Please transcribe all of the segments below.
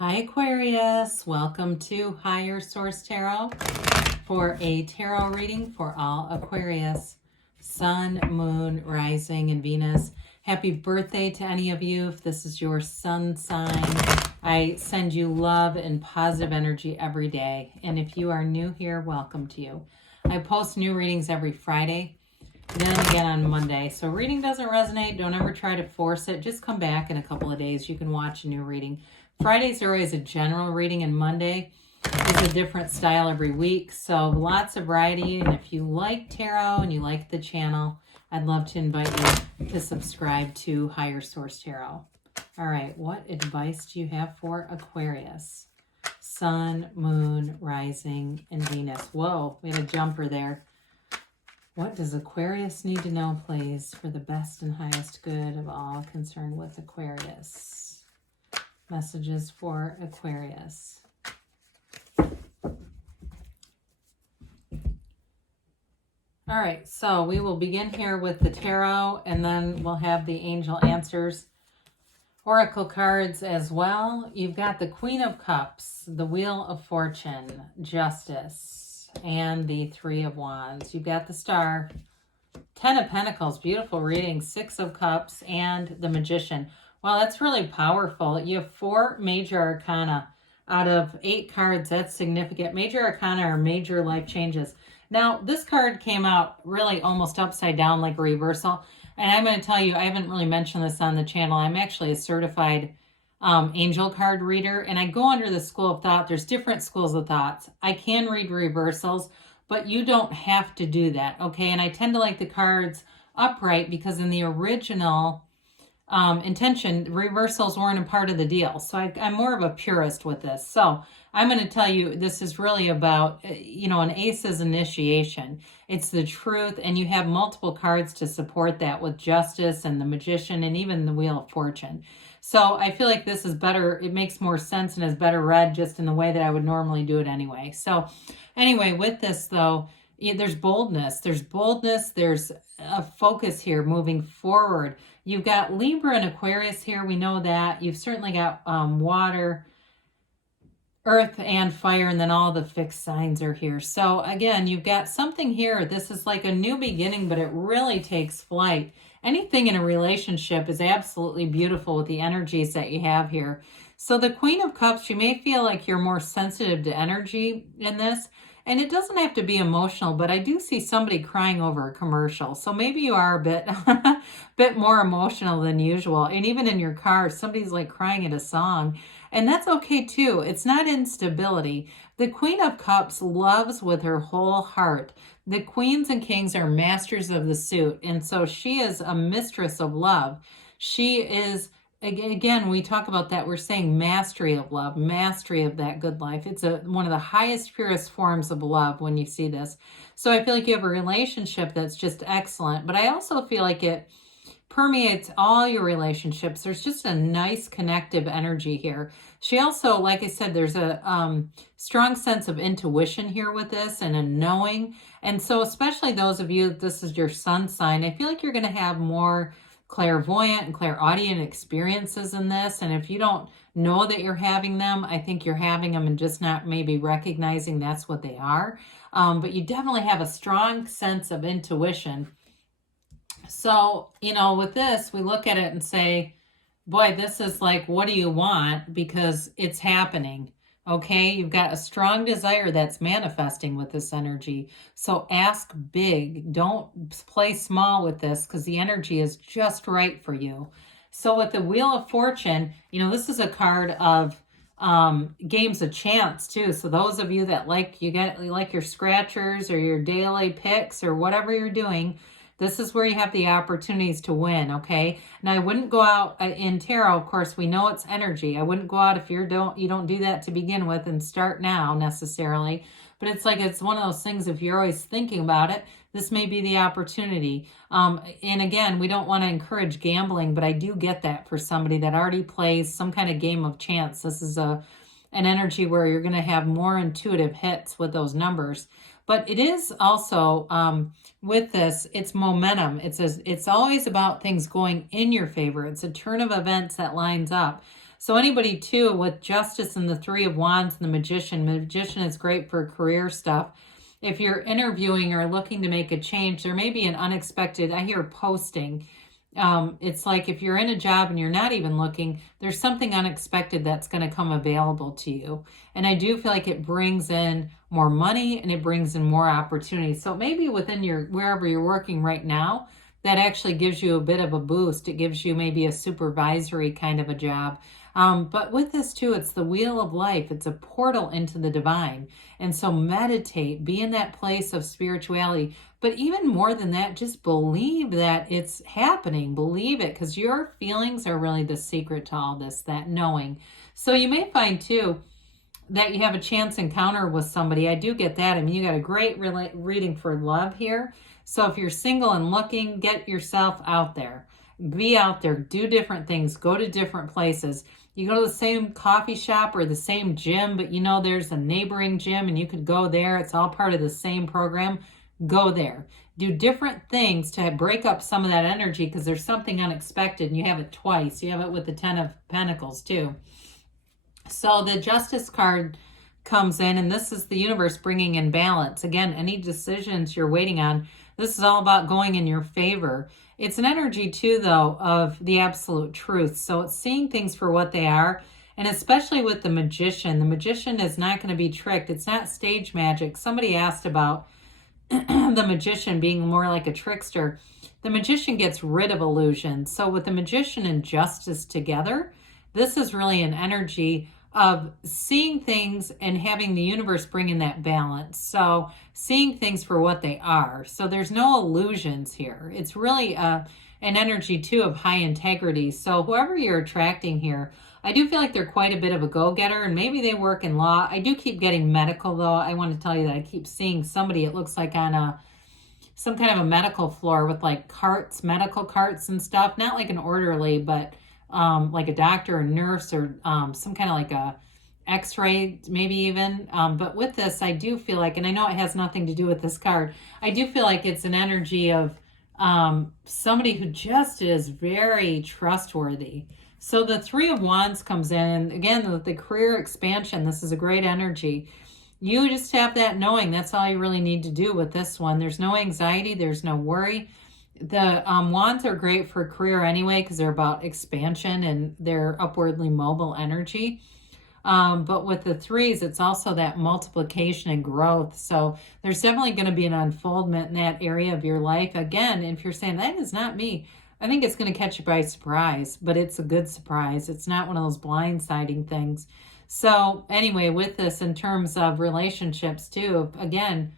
Hi Aquarius, welcome to Higher Source Tarot for a tarot reading for all Aquarius, Sun, Moon, Rising, and Venus. Happy birthday to any of you if this is your sun sign. I send you love and positive energy every day. And if you are new here, welcome to you. I post new readings every Friday, then again on Monday. So reading doesn't resonate, don't ever try to force it. Just come back in a couple of days. You can watch a new reading. Fridays are always a general reading, and Monday is a different style every week. So lots of variety. And if you like tarot and you like the channel, I'd love to invite you to subscribe to Higher Source Tarot. All right, what advice do you have for Aquarius? Sun, Moon, Rising, and Venus. Whoa, we had a jumper there. What does Aquarius need to know, please, for the best and highest good of all concerned with Aquarius? Messages for Aquarius. All right, so we will begin here with the tarot, and then we'll have the angel answers, oracle cards as well. You've got the Queen of Cups, the Wheel of Fortune, Justice, and the Three of Wands. You've got the Star, Ten of Pentacles, beautiful reading, Six of Cups, and the Magician. Well, that's really powerful. You have 4 major arcana out of 8 cards. That's significant. Major arcana are major life changes. Now, this card came out really almost upside down like a reversal. And I'm going to tell you, I haven't really mentioned this on the channel. I'm actually a certified angel card reader. And I go under the school of thought. There's different schools of thoughts. I can read reversals, but you don't have to do that, okay? And I tend to like the cards upright because in the original intention, reversals weren't a part of the deal. So I'm more of a purist with this. So I'm going to tell you, this is really about, an ace's initiation. It's the truth, and you have multiple cards to support that with Justice and the Magician and even the Wheel of Fortune. So I feel like this is better. It makes more sense and is better read just in the way that I would normally do it anyway. So anyway, with this though, there's boldness. There's boldness. There's a focus here moving forward. You've got Libra and Aquarius here. We know that. You've certainly got water, earth, and fire, and then all the fixed signs are here. So again, you've got something here. This is like a new beginning, but it really takes flight. Anything in a relationship is absolutely beautiful with the energies that you have here. So the Queen of Cups, you may feel like you're more sensitive to energy in this. And it doesn't have to be emotional, but I do see somebody crying over a commercial. So maybe you are a bit more emotional than usual. And even in your car, somebody's like crying at a song. And that's okay too. It's not instability. The Queen of Cups loves with her whole heart. The queens and kings are masters of the suit. And so she is a mistress of love. She is... Again, we talk about that. We're saying mastery of love, mastery of that good life. It's one of the highest, purest forms of love when you see this. So I feel like you have a relationship that's just excellent. But I also feel like it permeates all your relationships. There's just a nice connective energy here. She also, like I said, there's a strong sense of intuition here with this and a knowing. And so especially those of you, this is your sun sign, I feel like you're going to have more clairvoyant and clairaudient experiences in this. And if you don't know that you're having them, I think you're having them and just not maybe recognizing that's what they are. But you definitely have a strong sense of intuition. So, with this, we look at it and say, boy, this is like, what do you want? Because it's happening. Okay, you've got a strong desire that's manifesting with this energy. So ask big. Don't play small with this because the energy is just right for you. So with the Wheel of Fortune, this is a card of games of chance too. So those of you that like your scratchers or your daily picks or whatever you're doing, this is where you have the opportunities to win, okay? Now, I wouldn't go out in tarot. Of course, we know it's energy. I wouldn't go out if you don't do that to begin with and start now necessarily. But it's like it's one of those things, if you're always thinking about it, this may be the opportunity. And again, we don't want to encourage gambling, but I do get that for somebody that already plays some kind of game of chance. This is an energy where you're going to have more intuitive hits with those numbers. But it is also, with this, it's momentum. It's always about things going in your favor. It's a turn of events that lines up. So anybody too with Justice and the Three of Wands and the Magician is great for career stuff. If you're interviewing or looking to make a change, there may be an unexpected, I hear posting. It's like if you're in a job and you're not even looking, there's something unexpected that's going to come available to you. And I do feel like it brings in more money and it brings in more opportunities. So maybe within your, wherever you're working right now, that actually gives you a bit of a boost. It gives you maybe a supervisory kind of a job. But with this too, it's the wheel of life. It's a portal into the divine. And so meditate, be in that place of spirituality. But even more than that, just believe that it's happening. Believe it, because your feelings are really the secret to all this, that knowing. So you may find too that you have a chance encounter with somebody. I do get that. I mean, you got a great reading for love here. So if you're single and looking, get yourself out there. Be out there. Do different things. Go to different places. You go to the same coffee shop or the same gym, but you know there's a neighboring gym and you could go there. It's all part of the same program. Go there. Do different things to break up some of that energy, because there's something unexpected and you have it twice. You have it with the Ten of Pentacles too. So the Justice card comes in, and this is the universe bringing in balance. Again, any decisions you're waiting on, this is all about going in your favor. It's an energy too, though, of the absolute truth. So it's seeing things for what they are. And especially with the Magician is not going to be tricked. It's not stage magic. Somebody asked about the Magician being more like a trickster. The Magician gets rid of illusions. So with the Magician and Justice together, this is really an energy of seeing things and having the universe bring in that balance. So seeing things for what they are. So there's no illusions here. It's really an energy too of high integrity. So whoever you're attracting here, I do feel like they're quite a bit of a go-getter, and maybe they work in law. I do keep getting medical though. I want to tell you that I keep seeing somebody, it looks like on some kind of a medical floor with like carts, medical carts and stuff. Not like an orderly, but like a doctor or nurse or some kind of like a x-ray maybe even. But with this, I do feel like, and I know it has nothing to do with this card, I do feel like it's an energy of somebody who just is very trustworthy. So the Three of Wands comes in, and again, the career expansion, this is a great energy. You just have that knowing. That's all you really need to do with this one. There's no anxiety. There's no worry. The Wands are great for career anyway, because they're about expansion and they're upwardly mobile energy. But with the threes, it's also that multiplication and growth. So there's definitely going to be an unfoldment in that area of your life. Again, if you're saying, that is not me, I think it's going to catch you by surprise, but it's a good surprise. It's not one of those blindsiding things. So anyway, with this, in terms of relationships too, again,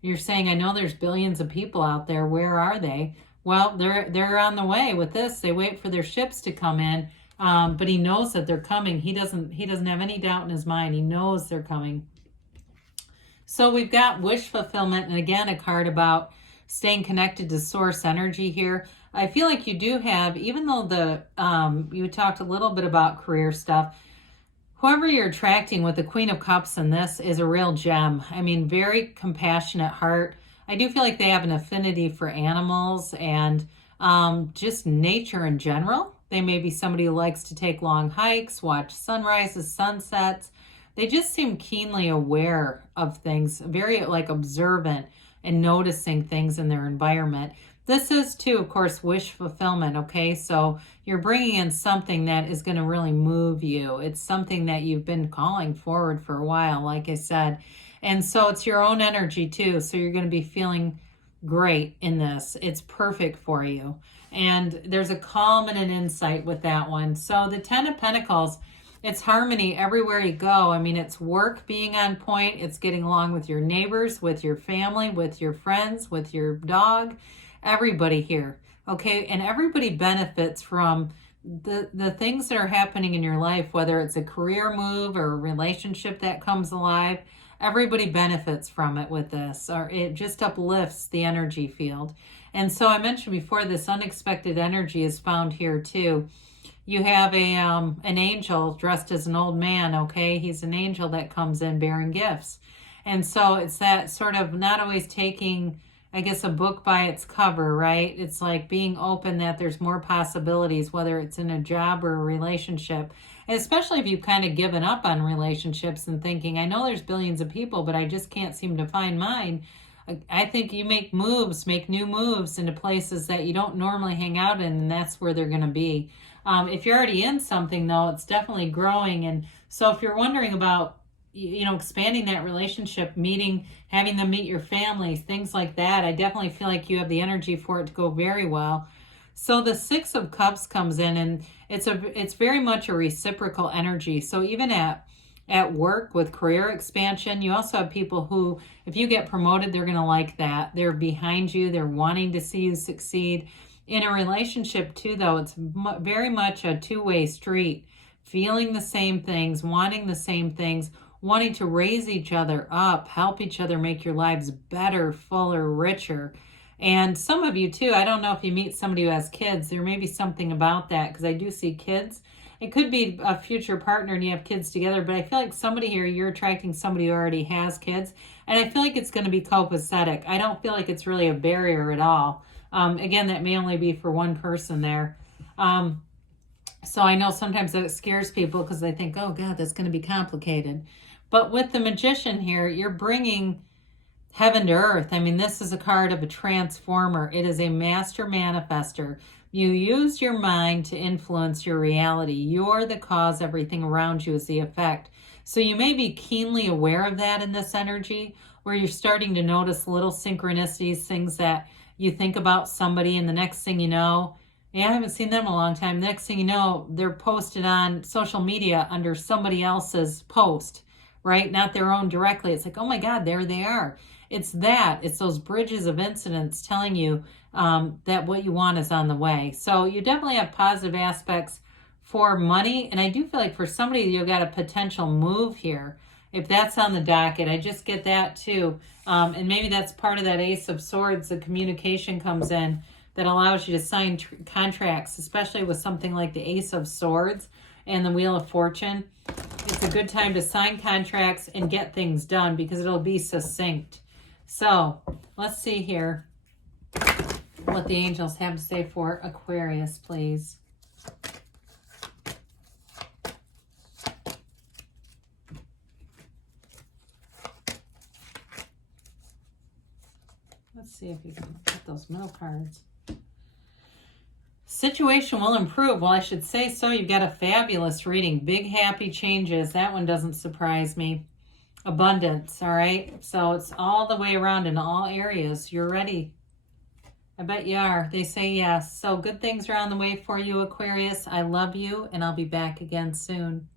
you're saying, I know there's billions of people out there. Where are they? Well, they're on the way with this. They wait for their ships to come in, but he knows that they're coming. He doesn't have any doubt in his mind. He knows they're coming. So we've got wish fulfillment, and again, a card about staying connected to source energy here. I feel like you do have, even though you talked a little bit about career stuff, whoever you're attracting with the Queen of Cups in this is a real gem. I mean, very compassionate heart. I do feel like they have an affinity for animals and just nature in general. They may be somebody who likes to take long hikes, watch sunrises, sunsets. They just seem keenly aware of things, very like observant and noticing things in their environment. This is too, of course, wish fulfillment, okay? So you're bringing in something that is going to really move you. It's something that you've been calling forward for a while, like I said. And so it's your own energy too. So you're going to be feeling great in this. It's perfect for you. And there's a calm and an insight with that one. So the Ten of Pentacles, it's harmony everywhere you go. I mean, it's work being on point. It's getting along with your neighbors, with your family, with your friends, with your dog. Everybody here, okay? And everybody benefits from the things that are happening in your life, whether it's a career move or a relationship that comes alive. Everybody benefits from it with this, or it just uplifts the energy field. And so I mentioned before, this unexpected energy is found here too. You have an angel dressed as an old man, okay? He's an angel that comes in bearing gifts. And so it's that sort of not always taking, I guess, a book by its cover, right? It's like being open that there's more possibilities, whether it's in a job or a relationship. And especially if you've kind of given up on relationships and thinking, I know there's billions of people, but I just can't seem to find mine. I think you make new moves into places that you don't normally hang out in, and that's where they're going to be. If you're already in something, though, it's definitely growing. And so if you're wondering about, expanding that relationship, having them meet your family, things like that, I definitely feel like you have the energy for it to go very well. So the Six of Cups comes in, and it's very much a reciprocal energy. So even at work with career expansion, you also have people who, if you get promoted, they're going to like that. They're behind you. They're wanting to see you succeed. In a relationship too, though, it's very much a two-way street. Feeling the same things, wanting the same things, wanting to raise each other up, help each other make your lives better, fuller, richer. And some of you too, I don't know if you meet somebody who has kids, there may be something about that, because I do see kids. It could be a future partner and you have kids together, but I feel like somebody here, you're attracting somebody who already has kids. And I feel like it's going to be copacetic. I don't feel like it's really a barrier at all. Again, that may only be for one person there. So I know sometimes that scares people because they think, oh God, that's going to be complicated. But with the Magician here, you're bringing heaven to earth. I mean, this is a card of a transformer. It is a master manifester. You use your mind to influence your reality. You're the cause. Everything around you is the effect. So you may be keenly aware of that in this energy, where you're starting to notice little synchronicities, things that you think about somebody, and the next thing you know, I haven't seen them in a long time. The next thing you know, they're posted on social media under somebody else's post, right? Not their own directly. It's like, oh my God, there they are. It's those bridges of incidents telling you that what you want is on the way. So you definitely have positive aspects for money. And I do feel like for somebody, you've got a potential move here. If that's on the docket, I just get that too. And maybe that's part of that Ace of Swords. The communication comes in that allows you to sign contracts, especially with something like the Ace of Swords and the Wheel of Fortune. It's a good time to sign contracts and get things done because it'll be succinct. So let's see here what the angels have to say for Aquarius, please. Let's see if you can get those middle cards. Situation will improve. Well, I should say so. You've got a fabulous reading. Big happy changes. That one doesn't surprise me. Abundance, all right? So it's all the way around in all areas. You're ready. I bet you are. They say yes. So good things are on the way for you, Aquarius. I love you, and I'll be back again soon.